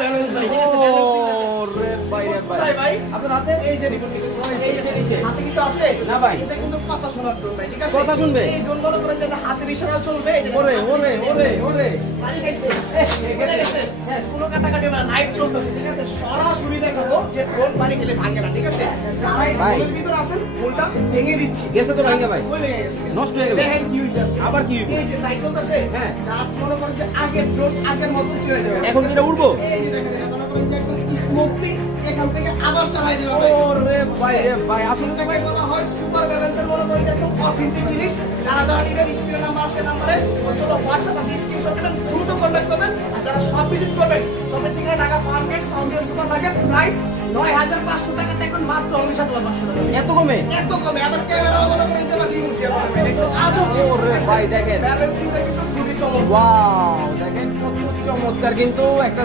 Balance ভাই, ঠিক আছে? ব্যালেন্সিং ওরে ভাই রে ভাই। কোথায় ভাই? আপনার হাতে এই যে রিমোট নিচে, এই যে নিচে। হাতে কিছু আছে? না ভাই। এটা কিন্তু কথা শোনার ড্রোন ভাই, ঠিক আছে? কথা শুনবে? এই ড্রোন মনে করেন যে আপনার হাতের ইশারা চলবে। এই যে ওরে ওরে ওরে ওরে। পানি খাইছে। পড়ে গেছে। কোনো কাটাকাটি হবে না, লাইভ চলতেছে, ঠিক আছে? সরাসরি দেখাবো যে ড্রোন পানি খেলে ভাঙে না, ঠিক আছে? যারা এই ভাই। ড্রোনের ভিতরে আছেন, ড্রোনটা ভেঙে দিচ্ছি। গেছে তো ভাঙে ভাই। ওই ভেঙে গেছে। নষ্ট হয়ে গেল। দেখেন কি হইছে আজকে। আবার কি হইবে? এই যে লাইট চলতেছে। হ্যাঁ। জাস্ট মনে করেন যে আগের ড্রোন আগের মতন চলে যাবে। এখন এটা উড়বো? এই যে দেখেন, এটা মনে করেন যে একদম স্মুথলি এখান থেকে আবার চালাই দেওয়া হবে। ওরে ভাই রে ভাই। আসলে তো ভাই এটাকে বলা হয় সুপার ব্যালেন্সার, মনে করেন যে একদম অথেন্টিক জিনিস। যারা যারা নিবেন, স্ক্রিনে নাম্বার আছে, নাম্বারে চলো হোয়াটসঅ্যাপ আছে, স্ক্রিনশট নেবেন, দ্রুত কন্টাক্ট করবেন। আর যারা সব ভিজিট করবেন, সবের ঠিকানা ঢাকা ফার্মগেট সাউন্ডিয়া সুপার মার্কেট, প্রাইস ৯,৫০০ টাকা, এখন মাত্র অনলি ৭,৫০০ টাকা। এত কমে? এত কমে, আবার ক্যামেরাও মনে করেন যে আবার রিমোট দিয়ে পারবেন। আজব জিনিস, ওরে ভাই দেখেন। ব্যালেন্সিংটা কিন্তু খুবই চমৎকার। ওয়াও, দেখেন কত চমৎকার কিন্তু একটা